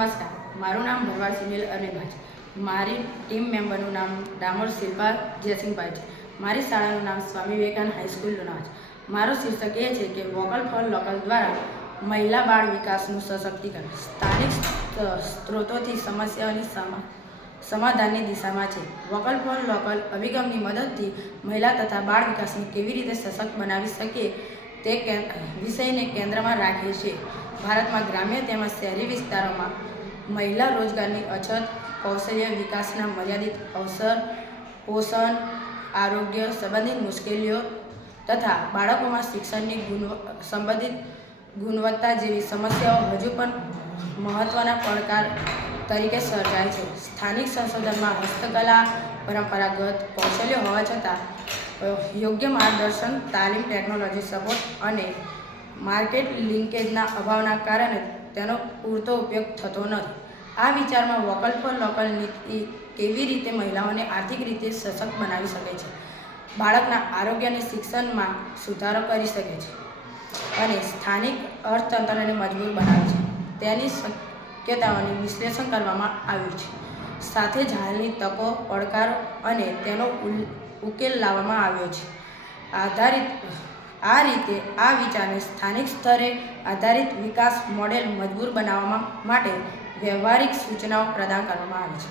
નમસ્કાર, મારું નામ ભરવાડ સુનિલ અનિલભાઈ છે. મારી ટીમ મેમ્બરનું નામ ડામોર શિલ્પા જયસિંહભાઈ છે. મારી શાળાનું નામ સ્વામી વિવેકાનંદ હાઈસ્કૂલ લુણાવાડા છે. મારું શીર્ષક એ છે કે વોકલ ફોર લોકલ દ્વારા મહિલા બાળ વિકાસનું સશક્તિકરણ સ્થાનિક સ્ત્રોતોથી સમસ્યાઓની સમાધાનની દિશામાં છે. વોકલ ફોર લોકલ અભિગમની મદદથી મહિલા તથા બાળ વિકાસને કેવી રીતે સશક્ત બનાવી શકીએ તે વિષયને કેન્દ્રમાં રાખે છે. ભારતમાં ગ્રામ્ય તેમજ શહેરી વિસ્તારોમાં મહિલા રોજગારની અછત, કૌશલ્ય વિકાસના મર્યાદિત અવસર, પોષણ, આરોગ્ય સંબંધિત મુશ્કેલીઓ તથા બાળકોમાં શિક્ષણની સંબંધિત ગુણવત્તા જેવી સમસ્યાઓ હજુ પણ મહત્ત્વના પડકાર તરીકે સર્જાય છે. સ્થાનિક સંશોધનમાં હસ્તકલા, પરંપરાગત કૌશલ્ય હોવા છતાં યોગ્ય માર્ગદર્શન, તાલીમ, ટેકનોલોજી સપોર્ટ અને માર્કેટ લિંકેજના અભાવના કારણે તેનો પૂરતો ઉપયોગ થતો નથી. આ વિચારમાં વોકલ ફોર લોકલ નીતિ કેવી રીતે મહિલાઓને આર્થિક રીતે સશક્ત બનાવી શકે છે, બાળકના આરોગ્ય અને શિક્ષણમાં સુધારો કરી શકે છે અને સ્થાનિક અર્થતંત્રને મજબૂત બનાવે છે તેની શક્યતાઓનું વિશ્લેષણ કરવામાં આવ્યું છે. સાથે જ હાલની તકો, પડકારો અને તેનો ઉકેલ લાવવામાં આવ્યો છે. આ રીતે આ વિચારને સ્થાનિક સ્તરે આધારિત વિકાસ મોડેલ મજબૂત બનાવવા માટે વ્યવહારિક સૂચનાઓ પ્રદાન કરવામાં આવે છે.